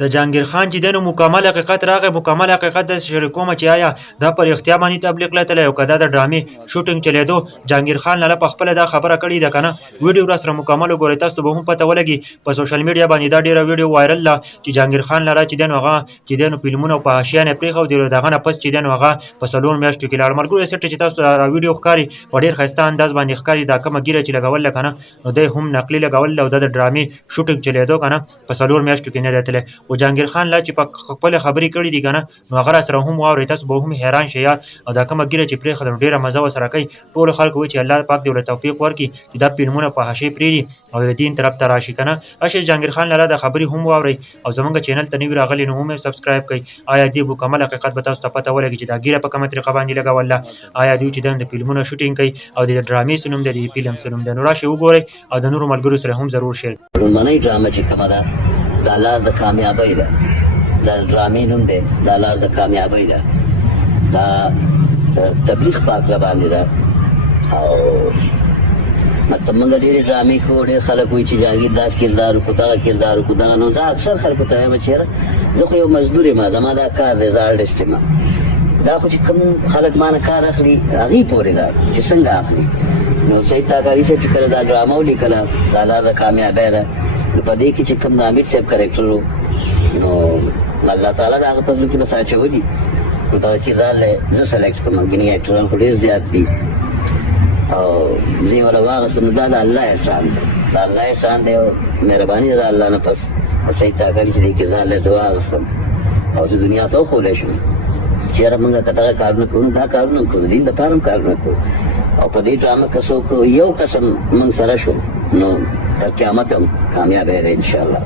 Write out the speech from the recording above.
د جانگیر خان چې دنو مکمل حقیقت راغی. مکمل حقیقت د شریکوم چې آیا دا پر اختیار باندې تبلیغ لته یو کدا د ډرامې شوټینګ چلیدو. جانگیر خان لاله په خپل دا خبره کړې ده کنه. ویډیو را سره مکمل ګورئ تاسو به هم پته ولګي. په سوشل میډیا باندې دا ډیره ویډیو وایرل لا چې جانگیر خان لاله چې دنو هغه چې دنو فلمونه په حاشیه نه پریخو دی دغه نه پس چې دنو هغه په سلون میاشتو کې لاړ. ملګرو سټ چې تاسو ویډیو ښکاری په ډیر خسته انداز باندې ښکاری دا کومه ګیره چې لګول کنه نو د هم نقلی لګول او د ډرامې شوټینګ چلیدو کنه په سلور میاشتو کې نه دتله. او جانگیر خان لا چې په خپل خبرې کړې دي کنه نو هغه سره هم واوري تاسو به هم حیران شئ. او دا کومه ګیره چې پرې خدای ډیره مزه وسره کوي. ټول خلک وایي چې الله پاک دې ول توفیق ورکړي چې دا فلمونه په حاشیه پریری او د دین طرف ته راشي کنه. اشه جانگیر خان لاله د خبرې هم واوري او زمونږ چینل ته نوی راغلی نو هم سبسکرایب کړئ. آیا دې مکمل حقیقت به تاسو ته پته ولګي چې دا ګیره په کومه طریقه باندې لګول. آیا دوی چې د فلمونو شوټینګ کوي او د ډرامې سنوم د فلم سنوم د نور شي وګورئ او د نورو ملګرو سره هم ضرور شیر. لومړنۍ ډرامه چې کومه ده دا لار د کامیابۍ ده. دا ډرامې نوم دی دا لار د کامیابۍ ده. دا تبلیغ پاک باندې ده. او مطلب موږ ډېرې ډرامې کوو. ډېر خلک وایي چې جانګیر داس کردار وکړو دغه کردار وکړو دغه. نو زه اکثر خلکو ته وایم چې یاره زه خو یو مزدور یم زما دا کار دی زه آرټسټ یم. دا خو چې کوم خلک مانه کار اخلي هغې پورې ده چې څنګه اخلي. نو سید تاکاري صاحب چې کله دا ډرامه ولیکله دا لار د کامیابۍ ده نو په دې کې چې کوم د حمید صاحب کرکټر و نو الله تعالی د هغه په زړه کې بس اچولي نو دغه کردار زه سلیکټ کړم. ګینې اکټران خو ډېر زیات دي او زه یې وله واغېستم. نو دا د الله احسان دی. د الله احسان دی او مهرباني ده د الله نه. پس سید تاکاري چې دې کردار له زه واغېستم او زه دنیا ته وښولی شوم چې یاره موږ که دغه کارونه کوو نو دا کارونه هم کوو د دین دپاره هم کارونه کوو. او په دې ډرامه که څوک یو قسم موږ سره شو نو تر قیامت هم کامیابی دی انشاءالله.